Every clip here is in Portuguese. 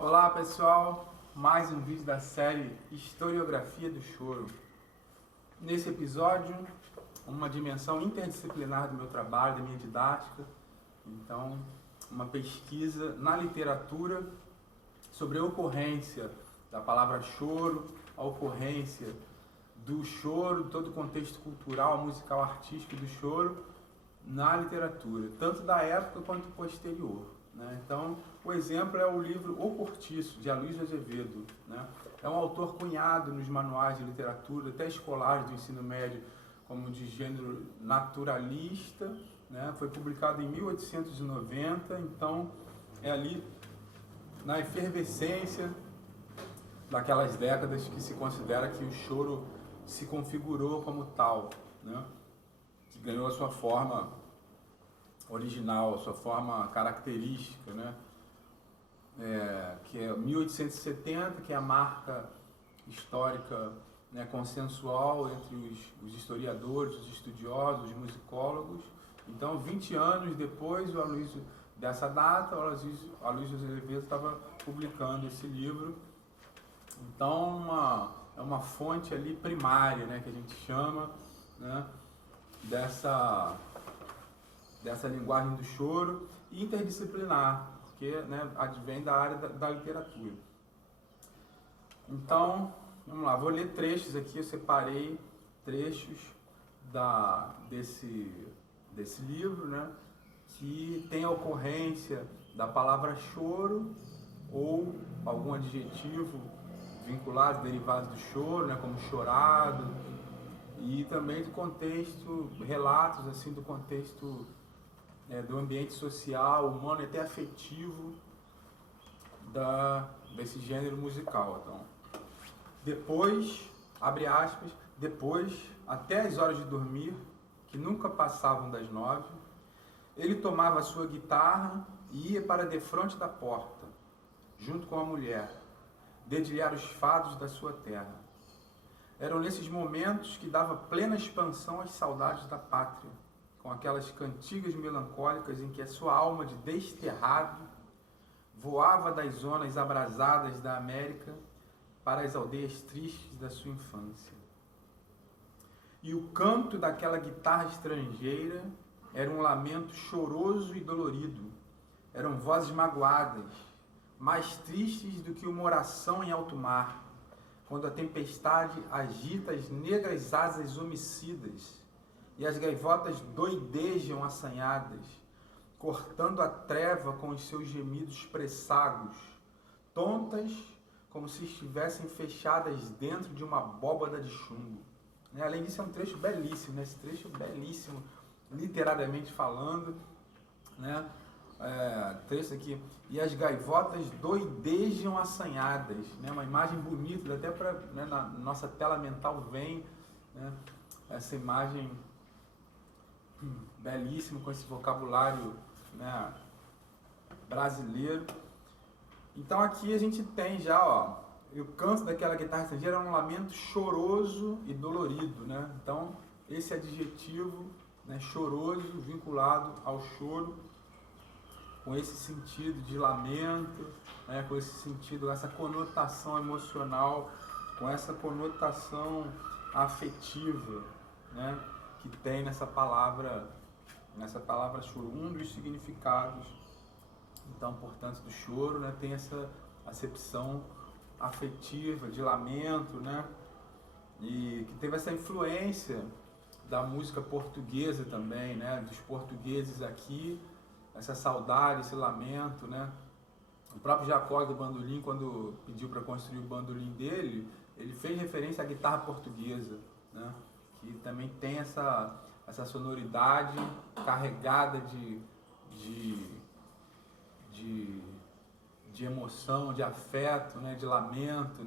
Olá pessoal, mais um vídeo da série Historiografia do Choro. Nesse episódio, uma dimensão interdisciplinar do meu trabalho, da minha didática. Então, uma pesquisa na literatura sobre a ocorrência da palavra choro, a ocorrência do choro, todo o contexto cultural, musical, artístico do choro na literatura, tanto da época quanto posterior. Então, o exemplo é o livro O Cortiço, de Aloysio Azevedo. É um autor cunhado nos manuais de literatura, até escolares do ensino médio, como de gênero naturalista. Foi publicado em 1890, então é ali na efervescência daquelas décadas que se considera que o choro se configurou como tal, que ganhou a sua forma original, a sua forma característica, que é 1870, que é a marca histórica, consensual entre os historiadores, os estudiosos, os musicólogos. Então, 20 anos depois dessa data, o Aloysio Azevedo estava publicando esse livro. Então, é uma fonte ali primária, que a gente chama, dessa linguagem do choro, interdisciplinar, porque advém da área da literatura. Então, vamos lá, vou ler trechos aqui, eu separei trechos desse livro, que tem a ocorrência da palavra choro ou algum adjetivo vinculado, derivado do choro, como chorado, e também do contexto, relatos assim do contexto do ambiente social, humano e até afetivo desse gênero musical. Então, depois, abre aspas, depois, até as horas de dormir, que nunca passavam das 9, ele tomava a sua guitarra e ia para defronte da porta, junto com a mulher, dedilhar os fados da sua terra. Eram nesses momentos que dava plena expansão às saudades da pátria, com aquelas cantigas melancólicas em que a sua alma de desterrado voava das zonas abrasadas da América para as aldeias tristes da sua infância. E o canto daquela guitarra estrangeira era um lamento choroso e dolorido. Eram vozes magoadas, mais tristes do que uma oração em alto mar, quando a tempestade agita as negras asas homicidas e as gaivotas doidejam assanhadas, cortando a treva com os seus gemidos pressagos, tontas como se estivessem fechadas dentro de uma abóbada de chumbo. Além disso, é um trecho belíssimo, esse trecho belíssimo, literariamente falando, trecho aqui, e as gaivotas doidejam assanhadas, uma imagem bonita, até para na nossa tela mental vem essa imagem belíssima, com esse vocabulário brasileiro. Então aqui a gente tem já, o canto daquela guitarra estrangeira é um lamento choroso e dolorido, Então esse adjetivo, choroso, vinculado ao choro, com esse sentido de lamento, com esse sentido, essa conotação emocional, com essa conotação afetiva, que tem nessa palavra choro. Um dos significados, então, portanto, do choro, tem essa acepção afetiva, de lamento, e que teve essa influência da música portuguesa também, dos portugueses aqui, essa saudade, esse lamento, O próprio Jacó do bandolim, quando pediu para construir o bandolim dele, ele fez referência à guitarra portuguesa, que também tem essa sonoridade carregada de emoção, de afeto, de lamento,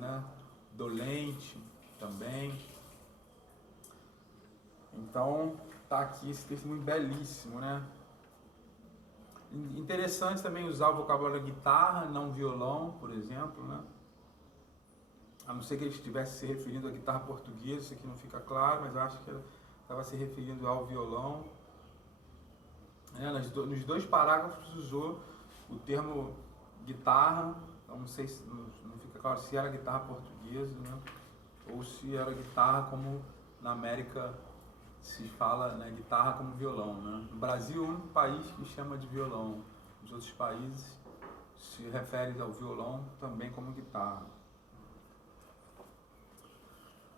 dolente também. Então, tá aqui esse texto muito belíssimo, Interessante também usar o vocabulário da guitarra, não violão, por exemplo, A não ser que ele estivesse se referindo à guitarra portuguesa, isso aqui não fica claro, mas acho que ele estava se referindo ao violão. Nos dois parágrafos usou o termo guitarra, então não sei se não fica claro se era guitarra portuguesa, né? Ou se era guitarra como na América se fala, né, guitarra como violão, né? No Brasil é o único país que chama de violão. Nos outros países se refere ao violão também como guitarra.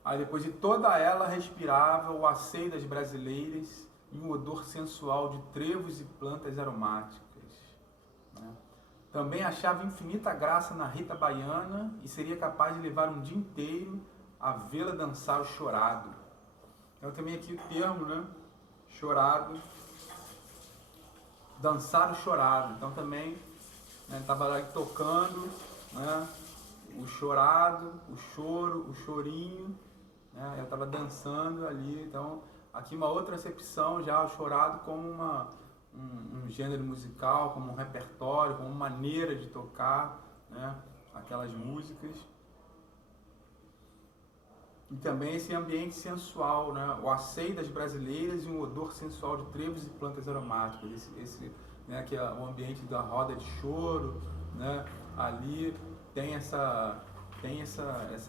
Aí depois de toda ela respirava o asseio das brasileiras e um odor sensual de trevos e plantas aromáticas, né? Também achava infinita graça na Rita Baiana e seria capaz de levar um dia inteiro a vê-la dançar o chorado. Então também aqui o termo, né? Chorado, dançar o chorado. Então também estava lá tocando, né? O chorado, o choro, o chorinho, né? Ela estava dançando ali. Então aqui uma outra acepção já o chorado como um gênero musical, como um repertório, como uma maneira de tocar, né, aquelas músicas. E também esse ambiente sensual, né, o asseio das brasileiras e um odor sensual de trevos e plantas aromáticas. Esse né, que é o ambiente da roda de choro, né, ali tem essa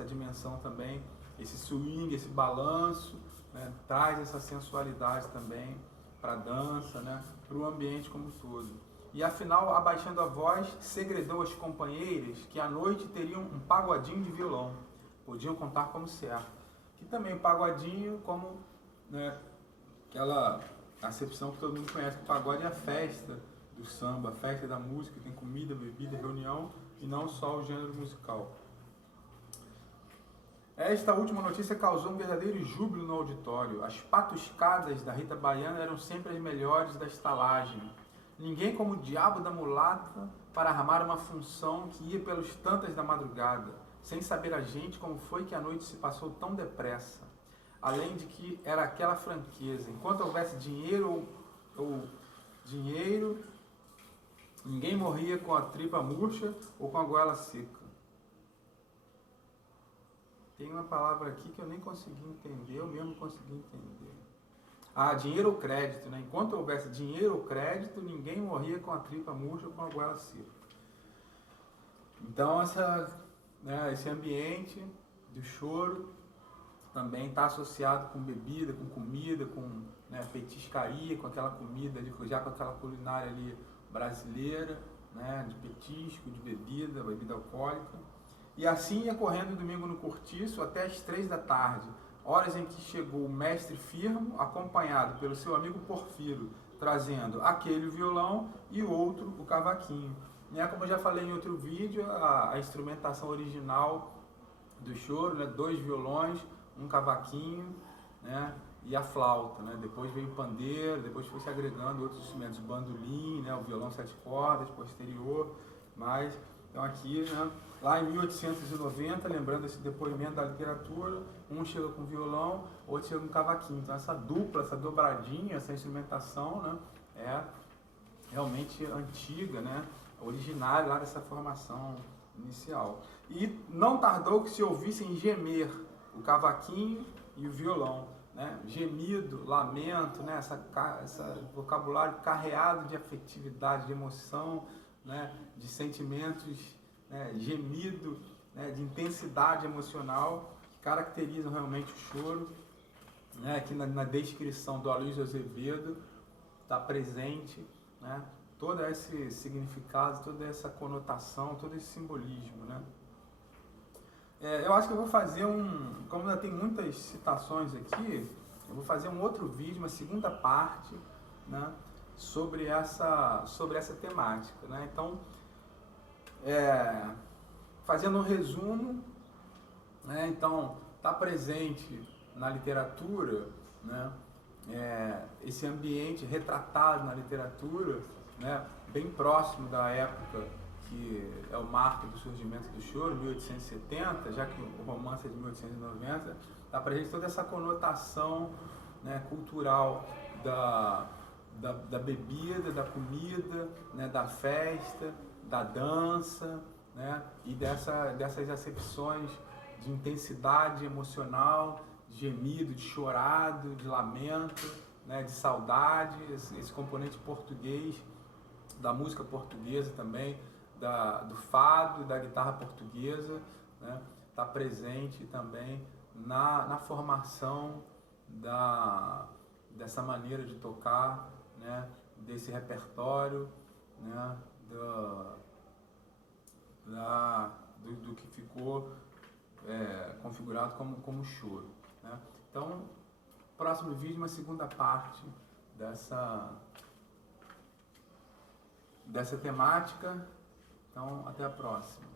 dimensão também, esse swing, esse balanço, né, traz essa sensualidade também para a dança, né, para o ambiente como um todo. E afinal, abaixando a voz, segredou às companheiras que à noite teriam um pagodinho de violão. Podiam contar como certo. Que também o pagodinho como, né, aquela acepção que todo mundo conhece, que o pagode é a festa do samba, a festa da música, tem comida, bebida, reunião e não só o gênero musical. Esta última notícia causou um verdadeiro júbilo no auditório. As patuscadas da Rita Baiana eram sempre as melhores da estalagem. Ninguém como o diabo da mulata para armar uma função que ia pelos tantas da madrugada, sem saber a gente como foi que a noite se passou tão depressa. Além de que era aquela franqueza. Enquanto houvesse dinheiro ou dinheiro, ninguém morria com a tripa murcha ou com a goela seca. Tem uma palavra aqui que eu nem consegui entender, eu mesmo consegui entender. Ah, dinheiro ou crédito, né? Enquanto houvesse dinheiro ou crédito, ninguém morria com a tripa murcha ou com a goela seca. Então, esse ambiente do choro também está associado com bebida, com comida, com, né, petiscaria, com aquela comida, já com aquela culinária ali brasileira, né, de petisco, de bebida alcoólica. E assim ia correndo domingo no cortiço até as 3 da tarde, horas em que chegou o mestre Firmo, acompanhado pelo seu amigo Porfiro, trazendo aquele o violão e o outro o cavaquinho. Como eu já falei em outro vídeo, a instrumentação original do choro, né, 2 violões, um cavaquinho, né, e a flauta, né? Depois veio o pandeiro, depois foi se agregando outros instrumentos, o bandolim, né, o violão 7 cordas posterior, mas então aqui, né, lá em 1890, lembrando esse depoimento da literatura, um chega com violão, outro chega com cavaquinho. Então essa dupla, essa dobradinha, essa instrumentação, né, é realmente antiga, né, originária lá dessa formação inicial. E não tardou que se ouvissem gemer o cavaquinho e o violão, né? Gemido, lamento, né? Essa vocabulário carreado de afetividade, de emoção, né? De sentimentos, né? Gemido, né? De intensidade emocional que caracterizam realmente o choro, né? Aqui na descrição do Aloysio Azevedo está presente, né? Todo esse significado, toda essa conotação, todo esse simbolismo, né? Eu acho que eu vou fazer como ainda tem muitas citações aqui, eu vou fazer um outro vídeo, uma segunda parte, né, sobre essa temática, né? Então, fazendo um resumo, né, então, está presente na literatura, né, esse ambiente retratado na literatura, né, bem próximo da época que é o marco do surgimento do choro, 1870, já que o romance é de 1890, está presente toda essa conotação, né, cultural da bebida, da comida, né, da festa, da dança, né, e dessas acepções de intensidade emocional, de gemido, de chorado, de lamento, né, de saudade, esse componente português, da música portuguesa também, do fado e da guitarra portuguesa, né? Tá presente também na formação dessa maneira de tocar, né? Desse repertório, né? Do que ficou configurado como choro, né? Então, próximo vídeo, uma segunda parte dessa temática. Então, até a próxima.